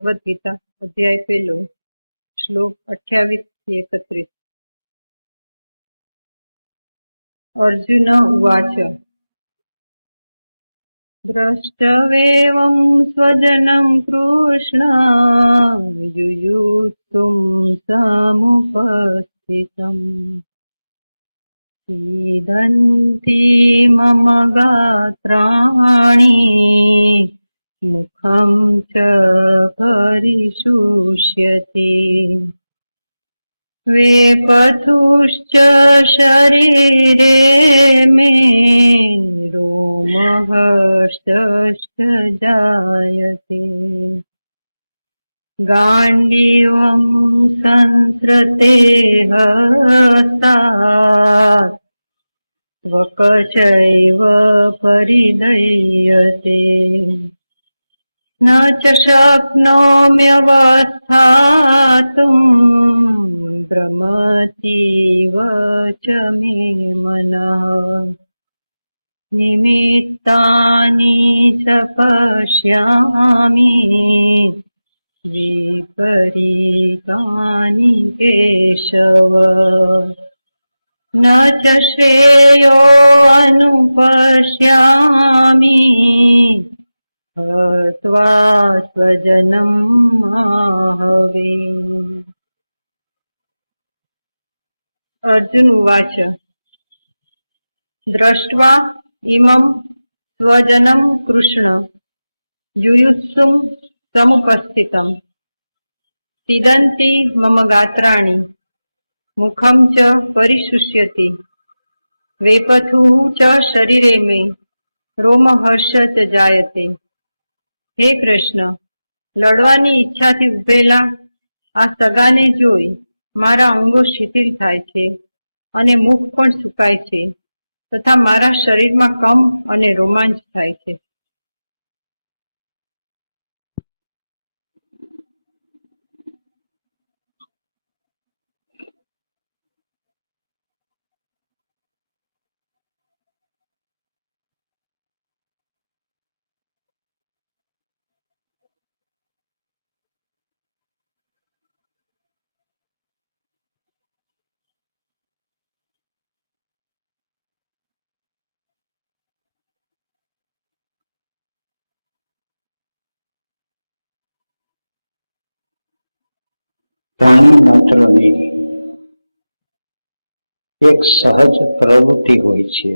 ભગવદ્ ગીતા અધ્યાય 1 શ્લોક 28-31। અર્જુન ઉવાચ દ્રષ્ટવેવં સ્વજनं કૃષ્ણ યુયુત્સું સમુપસ્થિતम् सीदन्ति मम गात्राणि मुखं च परिशुष्यति वेपथुश्च शरीरे मे रोमहर्षश्च जायते गाण्डीवं संसृते हस्तात् त्वक्चैव परिदह्यते न च शक्नोम्यवस्थातुं भ्रमतीव च मे मनः निमित्तानि च पश्यामि विपरीतानि केशव न च श्रेयो अनुपश्यामि हत्वा स्वजनं आहवे। अर्जुन उवाच दृष्ट्वा इमं स्वजनं कृष्ण युयुत्सुं समुपस्थितं सीदन्ति मम गात्राणि मुखं च परिशुष्यति वेपथुः च शरीरे मे रोमहर्ष च जायते। हे कृष्ण, લડવાની ઈચ્છાથી ઉભેલા આ સગાને જોઈ મારા અંગો શિથિલ થાય છે અને મુખ પણ સુકાય છે તથા મારા શરીરમાં કંપ અને રોમાંચ થાય છે। પ્રાણી માત્રની એક સહજ પ્રવૃત્તિ હોય છે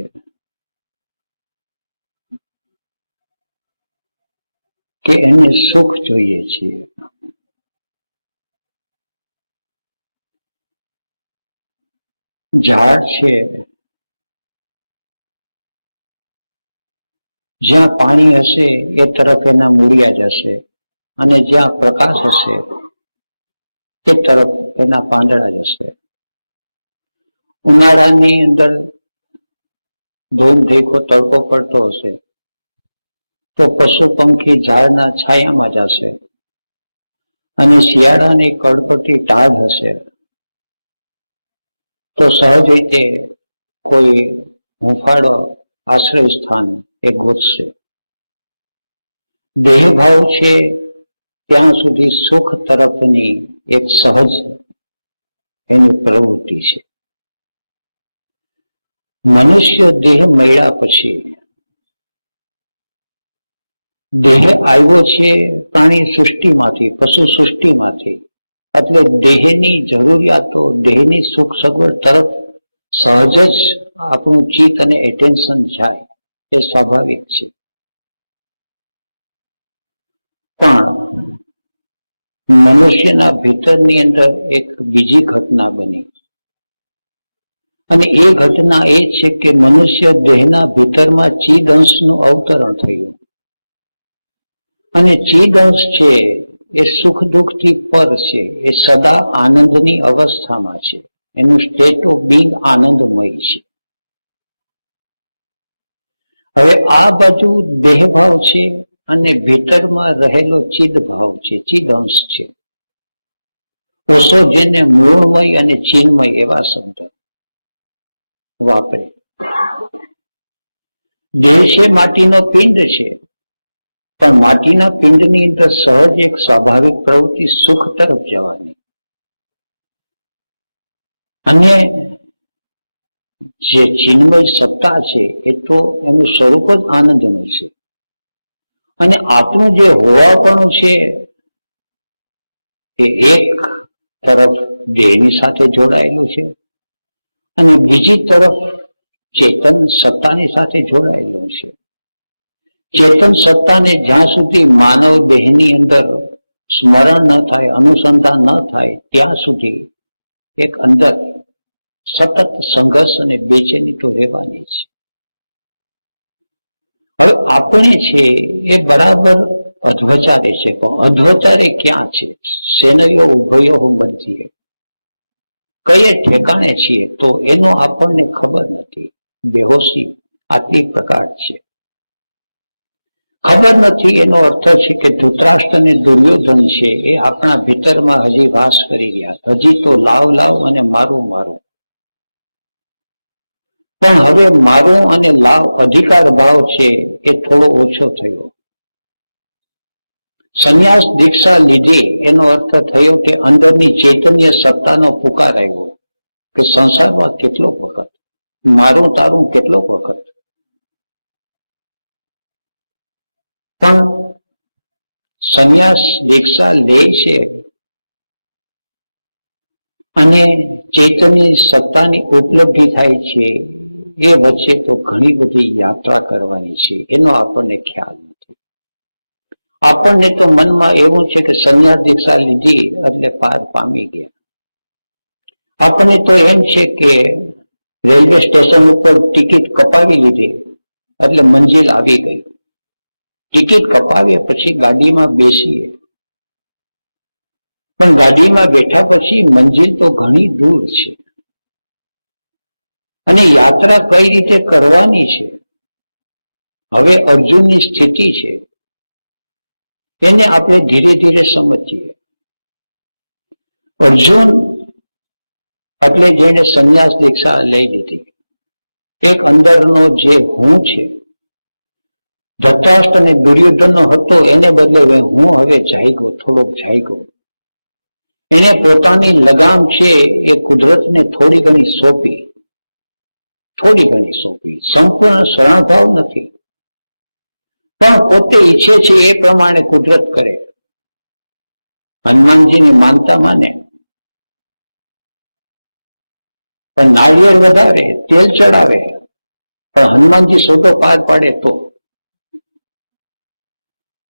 કે એને સુખ જોઈએ છે। ઝાડ છે, જ્યાં પાણી હશે એ તરફ એના મૂળિયા જશે અને જ્યાં પ્રકાશ હશે એ તરફ એના પાંદડા જશે। ઉનાળાની અંદર ધૂમધીકો તડકો પડતો હશે તો પશુ પંખી ઝાડના છાયામાં જશે અને શિયાળાની કડકડતી ટાઢ હશે તો સહજ રીતે કોઈ હૂંફાળો આશ્રય સ્થાન એ ગોતશે। દેહભાવ છે ત્યાં સુધી સુખ તરફની એક સહજ એની પ્રવૃત્તિ છે। મનુષ્ય દેહ મળ્યા પછી દેહ આવ્યો છે પ્રાણી સૃષ્ટિમાંથી, પશુ સૃષ્ટિમાંથી, એટલે દેહની જરૂરિયાતો, દેહની સુખ સગવડ તરફ સહજ જ આપણું ચિત્ત અને એટેન્શન જાય એ સ્વાભાવિક છે। પણ મનુષ્યના ભીતરની અંદર એક બીજી ઘટના બની અને એ ઘટના એ છે કે મનુષ્ય દેહના ભીતરમાં ચિદ અંશનું અવતરણ થયું અને ચિદ અંશ છે એ સુખ દુઃખથી પર છે, એ સદા આનંદની અવસ્થામાં છે, એનું સ્ટેટ ઓફ બીંગ આનંદમય છે। હવે આ બાજુ દેહભાવ છે અને ભીતરમાં રહેલો ચિદ ભાવ છે, ચિદ અંશ છે। ઓશો જેને મૃણમય અને ચિન્મય એવા શબ્દ વાપરે। દેહ છે માટીનો પિંડ છે પણ માટીના પિંડની અંદર સહજ એક સ્વાભાવિક પ્રવૃત્તિ સુખ તરફ જવાની, અને જે ચિન્મય સત્તા છે એ તો એનું સ્વરૂપ જ આનંદનું છે, અને આપણું જે હોવાપણું છે એ એક તરફ દેહની સાથે જોડાયેલું છે અને બીજી તરફ ચેતન સત્તાની સાથે જોડાયેલું છે. ચેતન સત્તાને જ્યાં સુધી માનવ દેહની અંદર સ્મરણ ન થાય, અનુસંધાન ન થાય, ત્યાં સુધી એક અંદર સતત સંઘર્ષ અને બેચેની તો રહેવાની છે. હવે આપણે છે એ બરાબર અધ્વચારે છે, પણ અધ્વચારે ક્યાં છે? શેનયો ઉભયો મધ્યે, કયે ઠેકાણે છીએ તો એનો આપણને ખબર નથી. બેહોશી આટલી પ્રકાટ છે. ખબર નથી એનો અર્થ છે કે ધૃતરાષ્ટ્ર અને દુર્યોધન છે એ આપણા ભીતરમાં હજી વાસ કરી રહ્યા, હજી તો લાવ લાવ અને મારું મારું. પણ હવે મારું અને લાવ અધિકાર ભાવ છે એ થોડો ઓછો થયો. સંન્યાસ દીક્ષા લીધી એનો અર્થ થયો કે અંદરની ચૈતન્ય સત્તાનો પુકાર આવ્યો કે સંસારમાં કેટલો વખત, મારું તારું કેટલો વખત. પણ સંન્યાસ દીક્ષા લે છે અને ચૈતન્ય સત્તાની ઉપલબ્ધિ થાય છે, એ વચ્ચે તો ઘણી બધી યાત્રા કરવાની છે, એનો આપણને ખ્યાલ નથી. આપણને તો મનમાં એવું છે કે સંન્યાસ દીક્ષા લીધી એટલે પાર પામી ગયા. આપણને તો એમ છે કે રેલવે સ્ટેશન ઉપર ટિકિટ કપાવી લીધી એટલે મંજિલ આવી ગઈ. ટિકિટ કપાવીએ પછી ગાડીમાં બેસીએ, પણ ગાડીમાં બેઠા પછી મંજિલ તો ઘણી દૂર છે, અને યાત્રા કઈ રીતે કરવાની છે હવે અર્જુનની સ્થિતિ છે એને આપણે ધીરે ધીરે સમજીએ. અર્જુન એટલે જેને સંન્યાસ દીક્ષા લઈ લીધી, એક અંદરનો જે હું છે ધૃતરાષ્ટ્ર અને દુર્યોધનનો હતો એને બદલે હું હવે જાગ્યો, થોડોક જાગ્યો. એને પોતાની લગામ છે એ કુદરતને થોડી ઘણી સોંપી, સંપૂર્ણ શરણભાવ નથી, પણ પોતે ઈચ્છે છે એ પ્રમાણે કુદરત કરે. હનુમાનજીની માનતા માને, પણ નાળિયેર વધારે, તેલ ચડાવે, પણ હનુમાનજી સોદો પાર પાડે તો.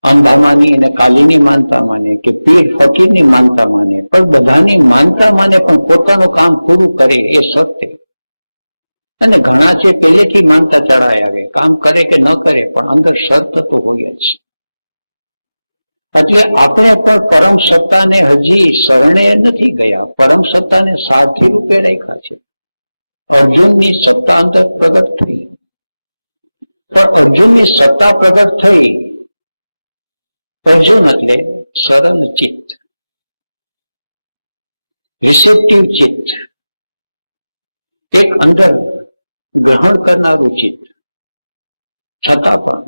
અંબામાની અને કાલીની માનતા માને કે પીર ફકીરની માનતા માને, પણ બધાની માનતા માને પણ પોતાનું કામ પૂરું કરે એ સત્ય. અને ઘણા છે પહેલેથી માનતા ચડાય આવે, કામ કરે કે ન કરે પણ અંદર શરત તો હોય જ. એટલે આપણે પણ પરમ સત્તાને હજી શરણે નથી ગયા, પરમ સત્તાને સારથી રૂપે રાખ્યા છે. અર્જુનની સત્તા અંદર પ્રગટ થઈ, પણ અર્જુનની સત્તા પ્રગટ થઈ. અર્જુન એટલે સરળ ચિત્ત, રિસેપ્ટિવ ચિત્ત, એક અંદર ગ્રહણ કરનારું ચિત્ત, છતાં પણ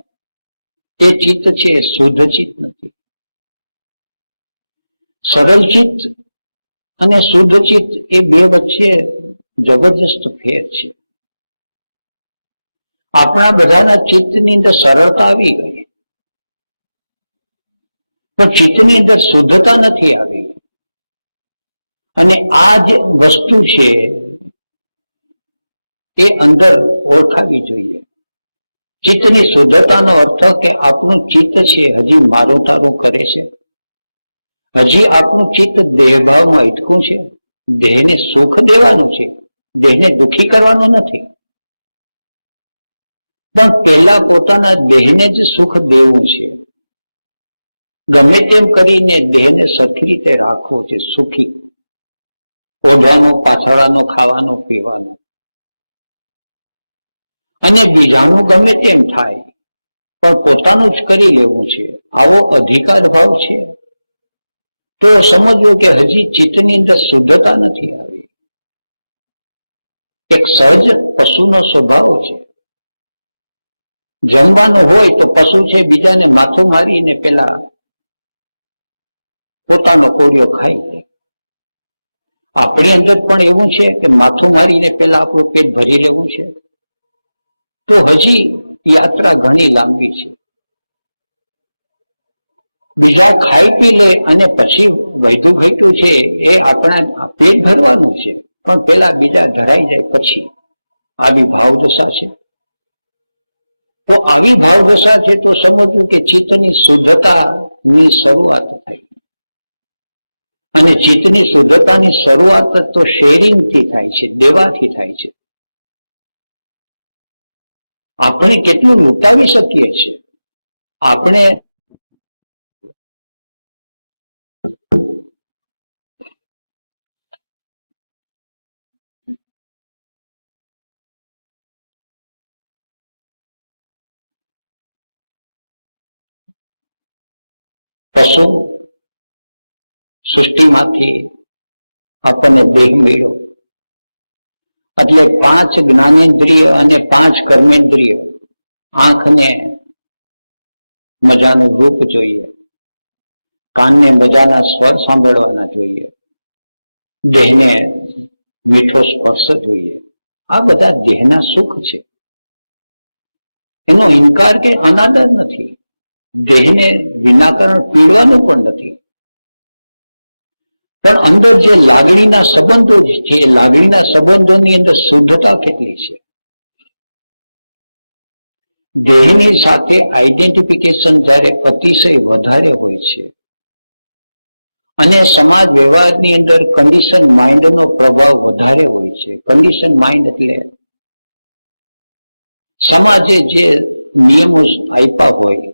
એ ચિત્ત છે એ શુદ્ધ ચિત્ત નથી. સરળ ચિત્ત અને શુદ્ધ ચિત્ત એ બે વચ્ચે જબરજસ્ત ફેર છે. આપણા બધાના ચિત્તની અંદર સરળતા આવી ગઈ, પણ ચિત્તની અંદર શુદ્ધતા નથી આવી. અને આ જે વસ્તુ છે એ અંદર ઓળખાવી જોઈએ. ચિત્તની શુદ્ધતાનો અર્થ કે આપણું ચિત્ત છે હજી મારું તારું કરે છે, હજી આપણું ચિત્ત દેહભાવમાં અટકું છે, દેહને સુખ દેવાનું છે, દેહને દુઃખી કરવાનું નથી. પણ પહેલા પોતાના દેહને જ સુખ દેવું છે. ગમે તેમ કરીને દેહને સરખી રીતે રાખવો છે, સુખી, ઓઢવાનું, પાથરવાનું, ખાવાનું, પીવાનું, અને બીજાનું ગમે તેમ થાય પણ પોતાનું જ કરી લેવું છે. આવો અધિકાર ભાવ છે તો સમજવું કે હજી ચિત્તની અંદર શુદ્ધતા નથી આવી. એક સહજ પશુનો સ્વભાવ છે, જમવાનું હોય તો પશુ છે બીજાને માથું મારીને પેલા પોતાનો કોળિયો ખાઈ લે. આપણી અંદર પણ એવું છે કે માથું મારીને પેલા આપણું પેટ ભરી લેવું છે? તો હજી યાત્રા ઘણી લાંબી છે. બીજા ખાઈ પી લે અને પછી વૈધું ઘટ્યું છે એ આપણા પેટ ભરવાનું છે, પણ પેલા બીજા ધરાઈ જાય પછી આવી ભાવદશા છે. તો આવી ભાવદશા છે તો સમજવું કે ચિત્તની શુદ્ધતાની શરૂઆત થાય. અને ચિત્તની શુદ્ધતાની શરૂઆત તો શેરિંગથી થાય છે, દેવાથી થાય છે. આપણે કેટલું લૂંટાવી શકીએ છીએ? આપણે પશુ સૃષ્ટિમાંથી આપણને દેહ મળ્યો એટલે 5 જ્ઞાનેન્દ્રિય અને 5 કર્મેન્દ્રિય. આંખને મજાનું રૂપ જોઈએ, કાનને મજાના સ્વર સાંભળવાના જોઈએ, દેહને મીઠો સ્પર્શ જોઈએ. આ બધા દેહના સુખ છે, એનો ઇનકાર કે અનાદર નથી. દેહને વિનાકારણ પીડવાનું પણ નથી. પણ અંદર જે લાગણીના સંબંધો છે એ લાગણીના સંબંધોની અંદર શુદ્ધતા કેટલી છે? દેહની સાથે આઈડેન્ટિફિકેશન જ્યારે અતિશય વધારે હોય છે અને સમાજ વ્યવહારની અંદર કન્ડિશન માઇન્ડનો પ્રભાવ વધારે હોય છે. કન્ડિશન માઇન્ડ એટલે સમાજે જે નિયમો આપ્યા હોય,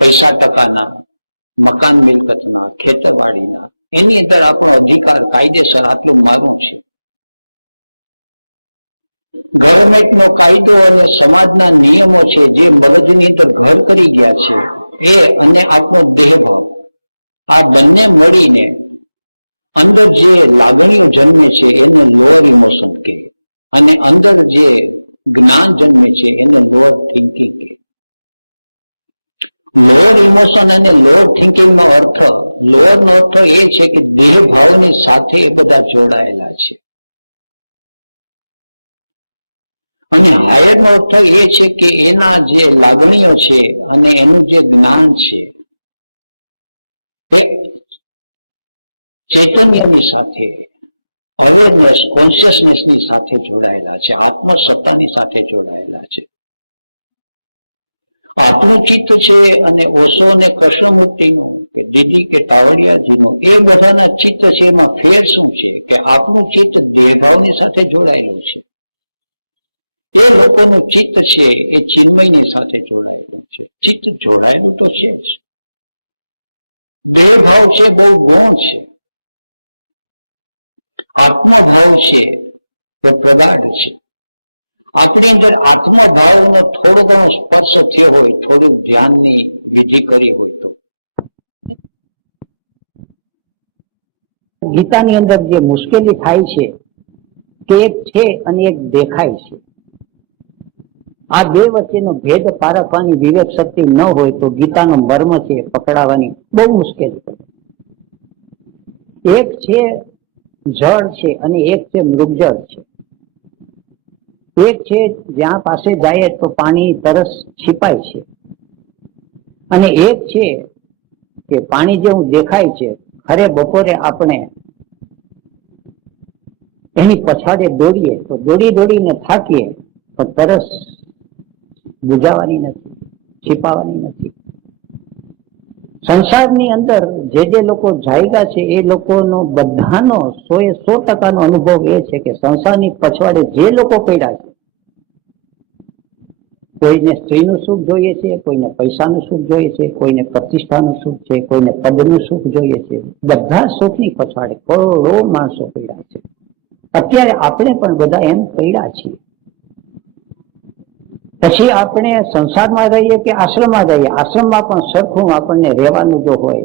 પૈસા ટકાના, મકાન મિલકતના, ખેતરવાડીના, એની અંદર આપણો અધિકાર કાયદેસર આટલું મારું છે. ગવર્મેન્ટનો કાયદો અને સમાજના નિયમો છે જે મગજની અંદર ઘર કરી ગયા છે, એ અને આપણો દેહભાવ, આ બંને મળીને અંદર જે લાગણીઓ જન્મે છે એને લોઅર ઇમોશન કહે, અને અંદર જે જ્ઞાન જન્મે છે એને લોઅર થિંકિંગ કહે. લોઅર ઇમોશન અને લોઅર થિંકિંગનો અર્થ, લોઅરનો અર્થ એ છે કે દેહ ભાવની સાથે એ બધા જોડાયેલા છે, અને હાયરનો અર્થ એ છે કે એના જે લાગણીઓ છે અને એનું જે જ્ઞાન છે એ ચૈતન્યની સાથે, અવેરનેસ, કોન્શિયસનેસની સાથે જોડાયેલા છે, આત્મસત્તાની સાથે જોડાયેલા છે. આપણું ચિત્ત છે અને ઓશો અને કૃષ્ણમૂર્તિનું કે દીદી કે તાવડિયાજીનું, એ બધાના ચિત્ત છે, એમાં ફેર શું છે કે આપણું ચિત્ત દેહભાવની સાથે જોડાયેલું છે, એ લોકોનું ચિત્ત છે એ ચિન્મયની સાથે જોડાયેલું છે. ચિત્ત જોડાયેલું તો છે જ, દેહભાવ છે બહુ ગૌણ છે, આત્મભાવ છે તો પ્રગાઢ છે. આપણી અંદર આત્મભાવનો થોડો ઘણો સ્પર્શ થયો હોય, થોડું ધ્યાનની વિધિ કરી હોય તો ગીતાની અંદર જે મુશ્કેલી થાય છે તે એક છે અને એક દેખાય છે. આ બે વસ્તુનો ભેદ પારખવાની વિવેક શક્તિ ન હોય તો ગીતાને નર્મથી પકડાવવાની બહુ મુશ્કેલ છે. એક છે જળ છે અને એક છે મૃગજળ. એક છે જ્યાં પાસે જાય તો પાણી તરત છુપાય છે, અને એક છે કે પાણી જેવું દેખાય છે. હવે બપોરે આપણે અહીં પછાડે દોડીએ કે દોડીને ખાતીએ તો તરત ગુજારવાની છુપાવાની. સંસારની અંદર જે લોકો જાયગા છે એ લોકોને બધાને 100% અનુભવ એ છે કે સંસારની પછાડે જે લોકો કર્યા, કોઈને સ્ત્રીનું સુખ જોઈએ છે, કોઈને પૈસાનું સુખ જોઈએ છે, કોઈને પ્રતિષ્ઠાનું સુખ છે, કોઈને પદનું સુખ જોઈએ છે, બધા સુખની પછાડે માણસો. અત્યારે આપણે પણ બધા એમ કર્યા છે. પછી આપણે સંસારમાં રહીએ કે આશ્રમમાં રહીએ, આશ્રમમાં પણ સરખું આપણને રહેવાનું જે હોય,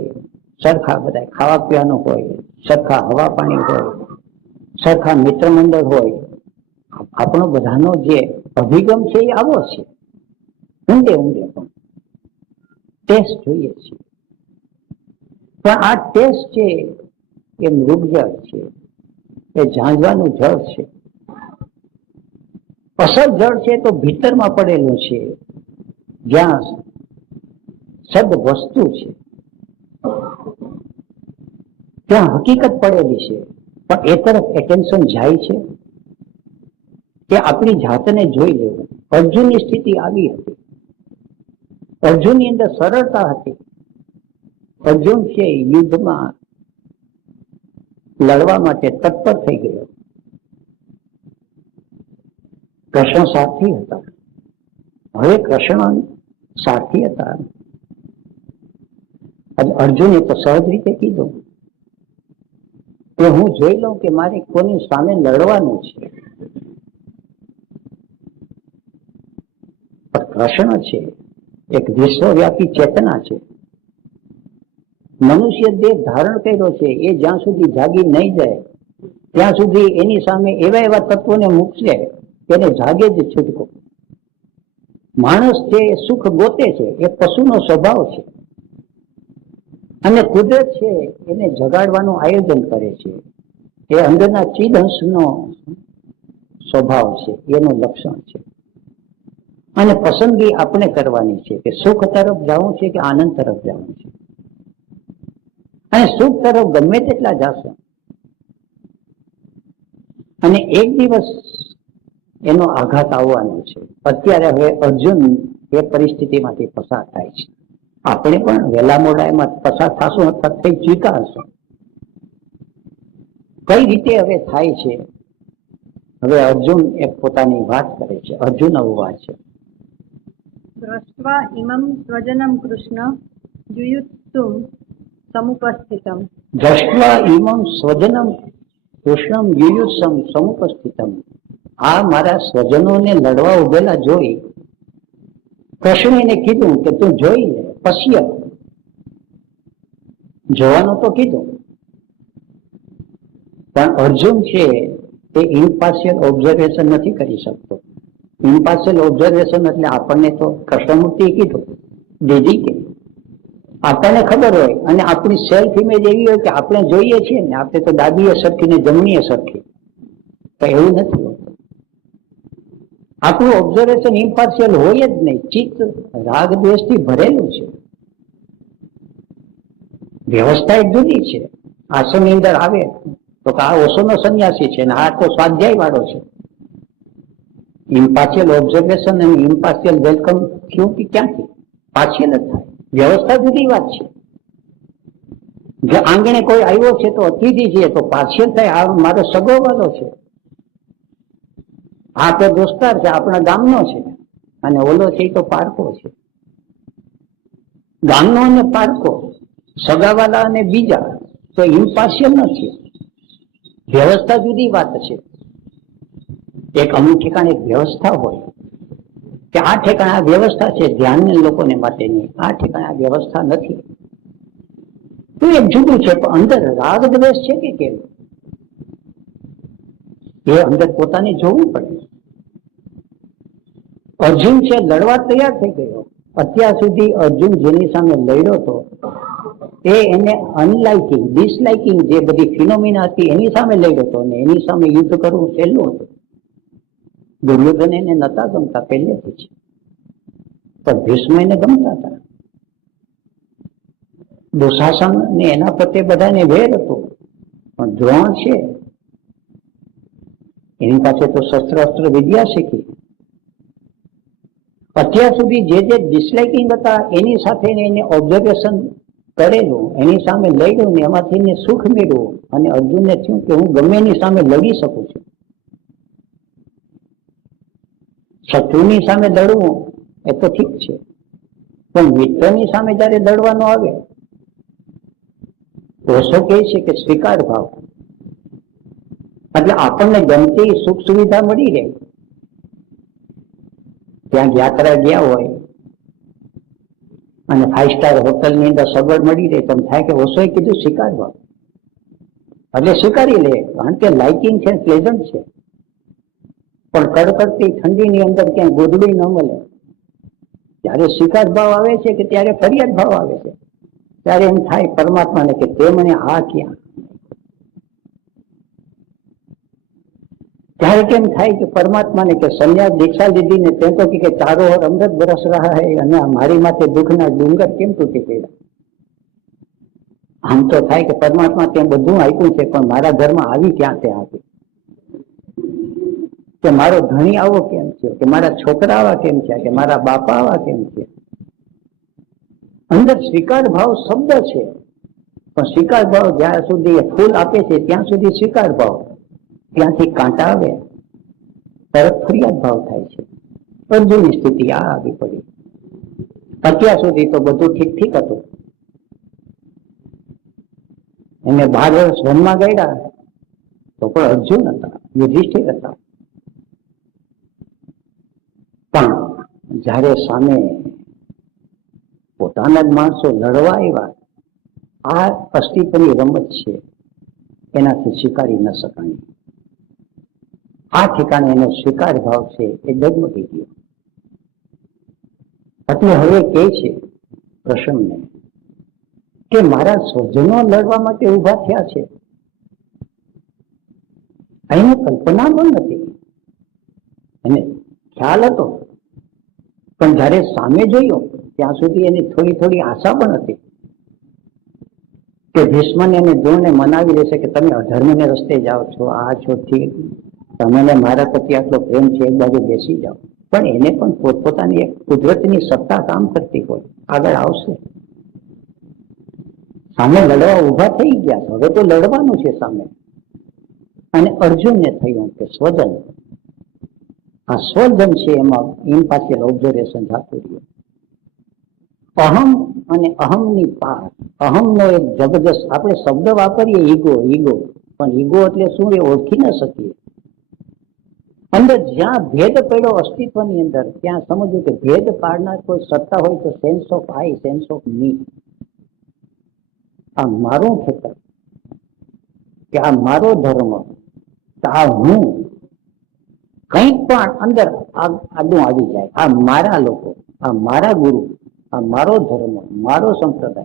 સરખા બધા ખાવા પીવાનું હોય, સરખા હવામાન હોય, સરખા મિત્ર મંડળ હોય, આપણે બધાનો જે અભિગમ છે એ આવે. ઊંડે ટેસ્ટ થઈ પણ આ ટેસ્ટ છે એ મૃગજળ એ જાણવાની ભય છે. અસર ભય છે કે ભીતરમાં પડેલો છે, જ્યાં સદ વસ્તુ ત્યાં હકીકત પડેલી છે. એક તરફ એટેન્શન થાય છે કે આપણી જાતને જોઈએ. અર્જુનની સ્થિતિ આવી હતી. અર્જુનની અંદર સરળતા હતી. અર્જુન છે યુદ્ધમાં લડવા માટે તત્પર થઈ પ્રસંગ સાચી જે પ્રસંગ સાચી હતા. અર્જુન તો સહજ રીતે થઈ ગયું કે હું જોઈ લઉં કે મારે તેની સામે લડવાનું પ્રસંગ છે. એક વિશ્વવ્યાપી ચેતના છે. મનુષ્ય જે ધારણ કર્યો છે એ જ્યાં સુધી જાગી નહીં જાય ત્યાં સુધી એની સામે એવા એવા તત્વોને મૂક્ય તેને જાગે જ શીખે. માણસ છે એ સુખ ગોતે છે, એ પશુનો સ્વભાવ છે અને કુદરત છે એને જગાડવાનું આયોજન કરે છે. એ અંદરના સુદંશનો સ્વભાવ છે, એનું લક્ષણ અને પસંદગી આપણે કરવાની છે. સુખ તરફ જાય છે તો આનંદ કરે છે અને સુખ તરફ ગમે કેટલા જાય અને એક દિવસ એને આઘાત આવ્યા. અત્યારે હવે અર્જુન એ પરિસ્થિતિ નથી થતા. આપણે પણ વહેલા મોડાના કથા સાથે ફક્ત સ્વીકારે કઈ રીતે હવે થાય છે. હવે અર્જુન પોતાની વાત અર્જુન વસ્વા ઉન્નમ સ્વજનમ કૃષ્ણ ગુરુત્વમ સમપસ્થિતમ. આ મારા સ્વજનોને લડવા ઉભેલા જોઈ પછી એને કીધું કે તે જોઈ શક્ય જોવાનું તો કીધું. કારણ અર્જુન છે એ ઇમ્પાર્શિયલ ઓબ્ઝર્વેશન નથી કરી શકતું. ઇમ્પાર્શિયલ ઓબ્ઝર્વેશન એટલે આપણને કોઈ પસંદ નથી બોધું આપણને ખબર હોય અને આપણી સેલ જેને જોઈએ કે આપણે જોઈએ છીએ ને આપણે તો દાદીઓ શક્તિને જમીને શકીએ તો એવું નથી. આપણું ઓબ્ઝર્વેશન ઇમ્પાર્શિયલ હોય જ નહીં. ભાગ દેશથી ભરેલું વ્યવસ્થા જેવી આપણને અંદર આવે તો તારા લોકોને સમજાતું છે આ તો સાત આવે છે. ઇમ્પાર્શિયલ ઓબ્ઝર્વેશન અને ઇમ્પાર્શિયલ દર્શન એ સિસ્ટમ આપતું નથી. વ્યવસ્થા જુદી લાગશે. જો આંગણે કોઈ આવ્યો છે તો અતિથિ છે તો પાછળ થાય આ મારે સગો બને છે. આ તો દોસ્તા છે આપણા ગામનો છે અને ઓલો છે તો પાછળ ગામનો પાક છે સગા દાદાને બીજા તો એ પાછળ નથી. વ્યવસ્થા જુદી રાખે છે. અમુક પોતાની વ્યવસ્થા છે તો આ પોતાના વ્યવસ્થા છે જાણીને લોકોને આપેલી આ પોતાની વ્યવસ્થા નથી. એ જુદી છે અંદર ભાગ પ્રવેશ કેટલી છે એ અંદર પોતાની જરૂર છે. અર્જુન તો લડવા તૈયાર થશે. અત્યાર સુધી અર્જુન જેની સામે લડ્યો છે એ એને અનલાઇકિંગ ડિસલાઇકિંગ જે બધી ફિનોમિના હતી એની સામે લડ્યો છે અને એની સામે યુદ્ધ કરી કરીએ દુર્યોધનને નતા કરી સાથે તો ભીષ્મને બન્યા બેઠા પણ એના પ્રત્યે બધાને જોર હતું ધ્યાન છે. એની પાસે તો શસ્ત્રાસ્ત્ર વિદ્યાર્થી હતી. અત્યાર સુધી જે જે ડિસલાઇકિંગ હતા એની સાથે એને ઓબ્ઝર્વેશન કરે છે. એની સામે લઈ લઈને એનાથી એને શીખ મળ્યું અને અર્જુનને શીખ કે હું બંનેની સામે લડી શકું. શત્રુની સામે લડવું એટલે શીખ છે પણ વિશ્વની સામે જયારે લડવાનું આવે તો કેવું છે કે સ્વીકાર થાય એટલે આપણને ગમતી સુખ સુવિધા મળી જાય. ત્યાં યાત્રા ગયા હોય અને 5 સ્ટાર હોટલની અંદર સગવડ મળી જાય તો ખાતે હોટલ સુધી સ્વીકારી એટલે સ્વીકારી લે. આમ તો લાઇટિંગ છે પ્લેઝન્ટ છે પણ ખરેખર ઠંડીની અંદર ત્યાં ગોદડીની અંદર જ્યારે વિકાસ ભાવ આવે છે તો ત્યારે ફરિયાદ થાય, ત્યારે એમ થાય પરમાત્માને કે તે મને ખાસ છે. ત્યારે કેમ થાય કે પરમાત્માને કે ફરિયાદ દેખાઈ દીધી ને કહેતો કે તારે અંદર બરસ રહ્યા હોય અને મારી માટે દુઃખના ડુંગર કેમ તૂટી ગયો? એમ તો થાય કે પરમાત્મા ત્યાં બધું આપ્યું છે પણ મારા ઘરમાં આવી ક્યાંક છે કે મારો ધન આવ્યો છે કે મારા છોકરા આવ્યા છે કે મારા બાપા આવ્યા છે. અંદર સ્વીકાર ભાવ શબ્દ છે પણ સ્વીકાર ભાવ જ્યાં સુધી ફૂલ આપે છે ત્યાં સુધી સ્વીકાર ભાવ, ત્યાંથી કાંટા આવે પરત સ્વીકાર ભાવ છે બધું સ્થિતિ અત્યાર સુધી તો બધું શિક્ષિત હતું. અને 12 વર્ષ વનમાં ગયેલા તો અર્જુન યુધિષ્ઠિર હતો. પણ જયારે સામે માણસો લડવા આવ્યા, આ અસ્તિત્વની રમત તેનાથી સ્વીકારી નથી. આ ઠેકાણે એને સ્વીકાર ભાવ છે તે બધું એટલે હવે કહે છે કે મારા સર્જના લડવા માટે ઉભા થયા છે એને કલ્પના બંધ ખ્યાલ હતો પણ જયારે સામે જોઈએ ત્યાં સુધી એને થોડી થોડી ઈચ્છા બને છે. તો ભીષ્મને એને જોઈને મનાવી રહ્યો કે તમે ધર્મનો રસ્તે જાઓ છો, આ તો તમે મારા પછી આપણે પ્રેમ છે એ બાજુ દેખી ત્યારે એને પણ પોતાની કુદરતીની સત્તા કામ કરતી છે. આગળ વધશે તમે લડવા ઉભા થઈ ગયા, હવે તો લડવાનું છે અને અર્જુનને થયું સર્જન છે એમાં એની પાસે વૈદ્ય અહમ અને અહમની અહમનો એક જગત આપણે શબ્દ વાપરીએ લીધે લીધે લીધે એટલે શું ઓળખી ન શકીએ. અંદર જ્યાં ભેદ પડ્યો અસ્તિત્વની અંદર ત્યાં સમજ્યું કે ભેદ કાળનો કોઈ કરતા હોય તો તેમ તો થાય તેમ તો નહીં. આ મારો છે કે આ મારો ધર્મ, આ હું કંઈક પણ અંદર આગળ આવી જાય. આ મારા લોકો, આ મારા ગુરુ, આ મારો ધર્મ, મારો સંસ્કાર,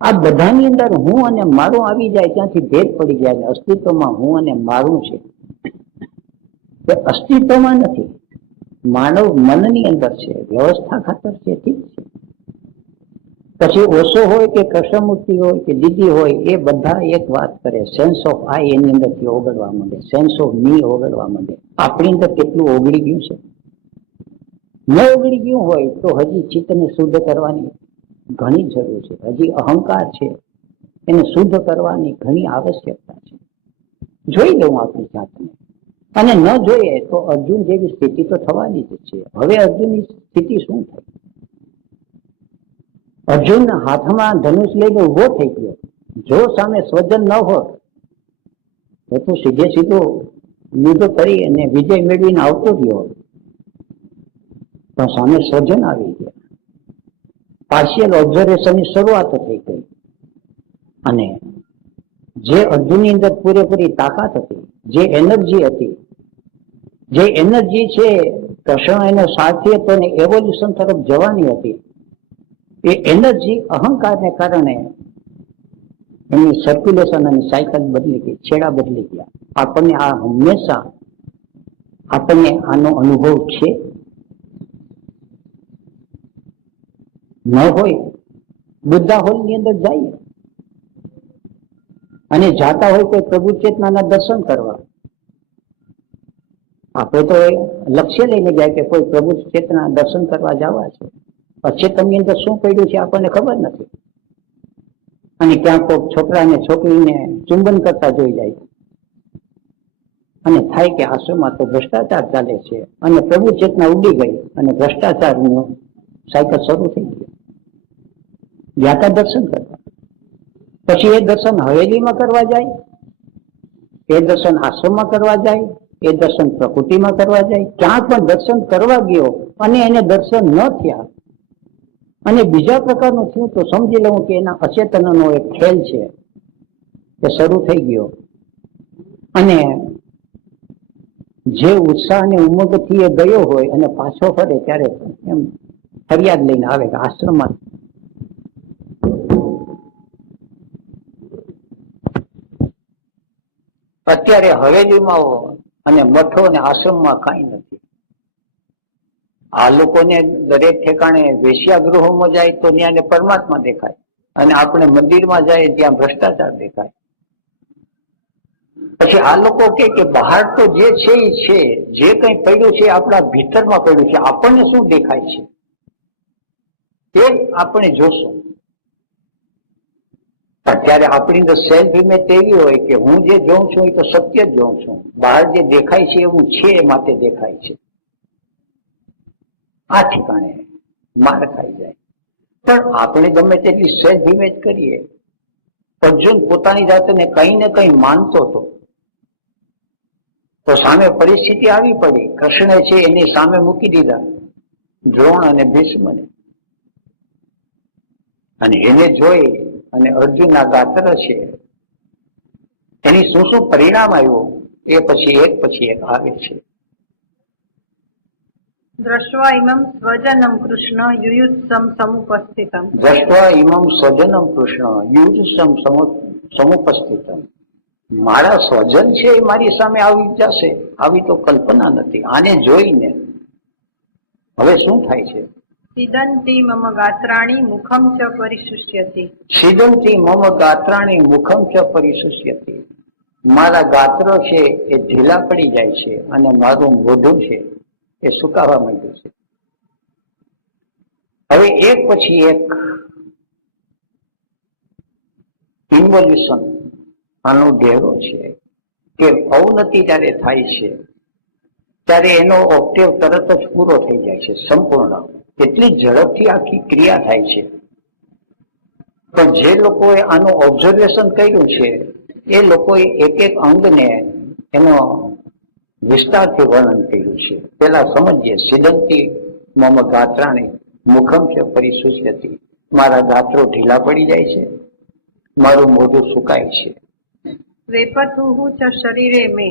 આ બધાની અંદર હું અને મારો આવી જાય ત્યાંથી ભેદ પડી જાય. અસ્તિત્વમાં હું મારું તો અસ્તિત્વમાં નથી, માનવ મનની અંદર પછી ઓછો હોય કે પસંદગી હોય કે બીજી હોય એ બધાની એક વાત કરે. સેન્સ ઓફ થાય એની અંદર સેન્સ ઓફ વ્યૂ હોય આપણી અંદર કેટલી ઓગળી ન ઓગળી હોય તો હજી શીખની શુદ્ધ કરવાની ઘણી જગ્યા અહંકાર છે એને શુદ્ધ કરવાની ઘણી આદત છે. જોઈ લઈએ અને ન જોઈએ તો અર્જુન જેવી સ્થિતિ તો કરવાની. હવે અર્જુન સ્થિતિ અર્જુનના હાથમાં ગણેશ લઈને ઉભો થઈ છે. જો સામે સર્જન ન હોય એટલે સીધે સીધે યુદ્ધ કરી અને વિજય મેળવીને આવતું જ હોય તો સામે સર્જન પાર્શિયલ ઓબ્ઝર્વેશનની શરૂઆત હતી છે. અને જે અર્જુનની અંદર પૂરેપૂરી તાકાત હતી, જે એનર્જી હતી, જે એનર્જી છે એનો સાથે પણ એવોલ્યુશન તરફ જવાની હતી, એ એનર્જી અહંકારના કારણે એનું સર્ક્યુલેશન અને સાયકલ બદલી સેવા બદલી છે. આપણે આ હંમેશા આપણને એનો અનુભવ છે ન હોય બુદ્ધાશ્રમની અંદર જાય અને જાતા હોય તો પ્રભુત્વના દર્શન કરે. આપણે તો લક્ષ્ય લઈને જાય તો કોઈ પ્રભુત્વના દર્શન કરવા જાય અક્ષેત્રની અંદર શું થઈ ગયું છે આપણને ખબર નથી. અને ત્યાં તો છોકરાને છોકરીને ચિંતન કરતા જોઈ જાય અને થાય કે આપણને તો ભ્રષ્ટાચાર ચાલે છે અને પ્રભુત્વના ઉડી જાય અને ભ્રષ્ટાચારની સાયકલ શરૂ થઈ જાતા દર્શન કરે. પછી એ દર્શન હવેલીમાં કરવા જાય, એ દર્શન આશ્રમમાં કરવા જાય, એ દર્શન પ્રકૃતિમાં કરવા જાય, ત્યાં પણ દર્શન કરવા જોઈએ અને એને દર્શન ન થયા અને બીજા પ્રકારનું શું છે સમજી લે કે એનું અચેતનનો એક ખેલ છે તો શરૂ થઈ ગયો. અને જે ઉત્સાહ અને ઉન્નતિથી એ ગયો હોય અને પાછો થયો ત્યારે ફરિયાદ લઈને આવે અત્યારે હવેલીમાં અને મઠો અને આશ્રમમાં કાંઈ નથી. આ લોકોને દરેક ઠેકાણે વેશ્યાગૃહોમાં જાય તો ત્યાં પરમાત્મા દેખાય, અને આપણે મંદિરમાં જાય ત્યાં ભ્રષ્ટાચાર દેખાય. પછી આ લોકો કે બહાર તો જે છે એ છે, જે કંઈ પડ્યું છે આપણા ભીતરમાં પડ્યું છે, આપણને શું દેખાય છે એ આપણે જોશું. અત્યારે આપણી અંદર સેલ્ફ ઇમેજ એવી હોય કે હું જે જોઉં છું એ તો સત્ય જ જોઉં છું, બહાર જે દેખાય છે એવું છે એ માટે દેખાય છે. આ ઠેકાણે માર ખાઈ જાય. પણ આપણે ગમે તેટલી સેલ્ફ ઇમેજ કરીએ, અર્જુન પોતાની જાતને કંઈ ને કંઈ માનતો હતો, તો સામે પરિસ્થિતિ આવી પડી, કૃષ્ણે છે એની સામે મૂકી દીધા દ્રોણ અને ભીષ્મને, અને એને જોઈ અને અર્જુન આ ગાત્ર છે એની શું શું પરિણામ આવ્યું એ પછી એક આવે છે. દ્રષ્ટવા ઇમં સ્વજનમ કૃષ્ણ યુયુત્સમ સમુપસ્થિતમ. દ્રષ્ટવા ઇમં સ્વજનમ કૃષ્ણ યુયુત્સમ સમુપસ્થિતમ. મારા સ્વજન છે એ મારી સામે આવી જશે, આવી તો કલ્પના નથી. આને જોઈને હવે શું થાય છે? સિદંતી મમ ગાત્રાણી મુખમ ચ પરિશુષ્યતિ. સિદંતી મમ ગાત્રાણી મુખમ ચ પરિશુષ્યતિ. મારા ગાત્રો છે એ ઢીલા પડી જાય છે અને મારું મોઢું છે એ સુકાવા માંડ્યું છે. હવે એક પછી એક ઇન્વોલ્યુશન આનો ઘેરો છે કે અવનતિ જ્યારે થાય છે ત્યારે એનો ઓક્ટેવ તરત જ પૂરો થઈ જાય છે સંપૂર્ણ. એટલી ઝડપથી આખી ક્રિયા થાય છે. પણ જે લોકોએ આનું ઓબ્ઝર્વેશન કર્યું છે એ લોકોએ એક એક અંગને એનો વિસ્તારથી વર્ણન કર્યું છે. પેલા સમજીએ. સિદંતી મમ ગાત્રાણી મુખમ છે પરિશુષ્યતિ. મારા ગાત્રો ઢીલા પડી જાય છે, મારું મોઢું સુકાય છે. વેપતુઃ ચ શરીરે મે.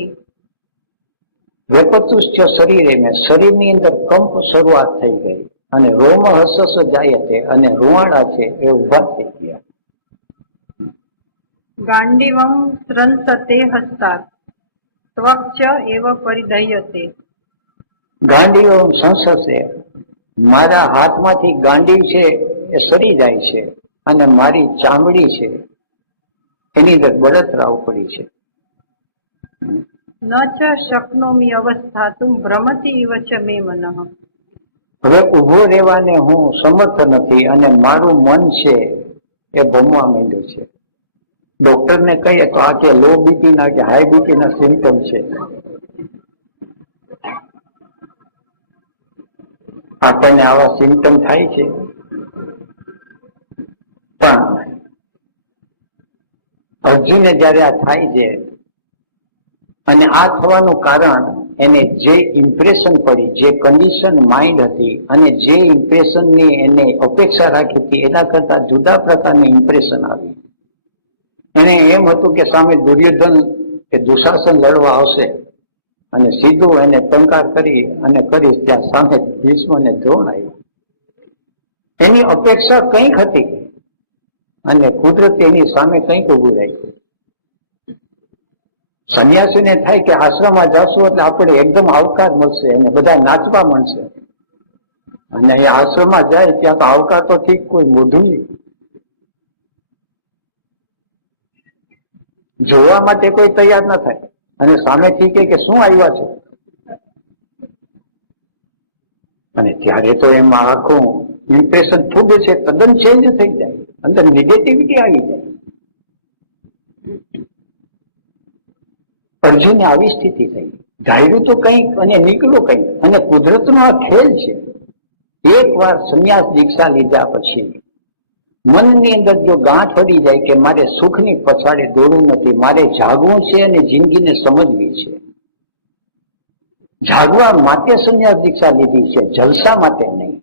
વેપતુશ્ચ શરીરે મેં. શરીરની અંદર કંપ શરૂઆત થઈ ગઈ અને રોમ હસસ જાયતે, અને રૂવાડા છે એ ઉભા થઈ ગયા. ગાંડીવમ સ્રંસતે હસ્તાત ત્વક્ એવ પરિદહ્યતે. ગાંડીવ સંસસે. મારા હાથમાંથી ગાંડીવ છે એ સરી જાય છે અને મારી ચામડી છે એની અંદર બળતરા પડી છે. ન ચ શક્નોમિ અવસ્થાતુમ ભ્રમતિ ઇવ ચ મે મનઃ. હવે ઉભો રહેવાને હું સમર્થ નથી અને મારું મન છે એ ભમવા માંડ્યું છે. ડોક્ટરને કહીએ તો આ કે લો બીપીના કે હાઈ બીપીના સિમ્ટમ છે. આપણને આવા સિમ્ટમ થાય છે. પણ અર્જુને જયારે આ થાય છે અને આ થવાનું કારણ એને જે ઇમ્પ્રેશન પડી, જે કન્ડિશન માઇન્ડ હતી અને જે ઇમ્પ્રેશનની એને અપેક્ષા રાખી હતી એના કરતા જુદા પ્રકારની ઇમ્પ્રેશન આવી. એને એમ હતું કે સામે દુર્યોધન કે દુશાસન લડવા આવશે અને સીધું એને ટંકાર કરી અને કરીશ, ત્યાં સામે ભીષ્મ અને દ્રોણ આવ્યા. એની અપેક્ષા કંઈક હતી અને કુદરત એની સામે કંઈક ઉભું રાખ્યું. સંન્યાસીને થાય કે આશ્રમમાં જશું એટલે આપણે એકદમ આવકાર મળશે અને બધા નાચવા મળશે, અને અહીંયા આશ્રમમાં જાય ત્યાં તો આવકાર તો ઠીક, કોઈ મોઢું જોવા માટે કોઈ તૈયાર ન થાય અને સામેથી કે શું આવ્યા છે. અને ત્યારે તો એમાં આખું ઇમ્પ્રેશન ફૂડ છે તદ્દન ચેન્જ થઈ જાય, અંદર નેગેટિવિટી આવી જાય. અર્જુનને આવી સ્થિતિ થઈ. ધાર્યું તો કંઈક અને નીકળ્યું કંઈક, અને કુદરતનો આ ખેલ છે. એક વાર સંન્યાસ દીક્ષા લીધા પછી મનની અંદર જો ગાંઠ પડી જાય કે મારે સુખની પછાડે દોડવું નથી, મારે જાગવું છે અને જિંદગીને સમજવી છે. જાગવા માટે સંન્યાસ દીક્ષા લીધી છે, જલસા માટે નહીં.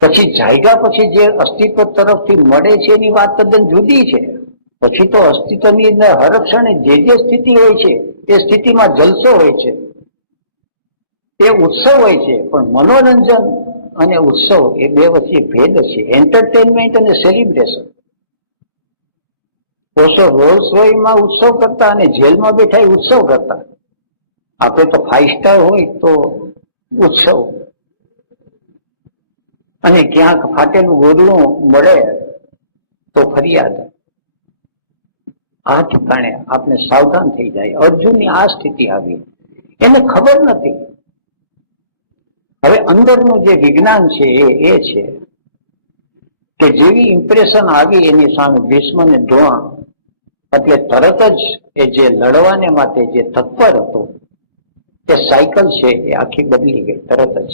પછી જાગ્યા પછી જે અસ્તિત્વ તરફથી મળે છે એની વાત તદ્દન જુદી છે. પછી તો અસ્તિત્વની અંદર હર ક્ષણે જે સ્થિતિ હોય છે એ સ્થિતિમાં જલસો હોય છે, એ ઉત્સવ હોય છે. પણ મનોરંજન અને ઉત્સવ એ બે વચ્ચે ભેદ છે. એન્ટરટેનમેન્ટ અને સેલિબ્રેશન. ઓશો રોલ્સ રોયમાં ઉત્સવ કરતા અને જેલમાં બેઠા એ ઉત્સવ કરતા. આપણે તો 5 સ્ટાર હોય તો ઉત્સવ, અને ક્યાંક ફાટેલું ગોદડું મળે તો ફરિયાદ. આ ઠેકાણે આપણે સાવધાન થઈ જાય. અર્જુનની આ સ્થિતિ આવી, એને ખબર નથી. હવે અંદરનું જે વિજ્ઞાન છે એ છે કે જેવી ઇમ્પ્રેશન આવી એની સામે ભીષ્મને દ્રોણ, એટલે તરત જ એ જે લડવાને માટે જે તત્પર હતો એ સાયકલ છે એ આખી બદલી ગઈ તરત જ.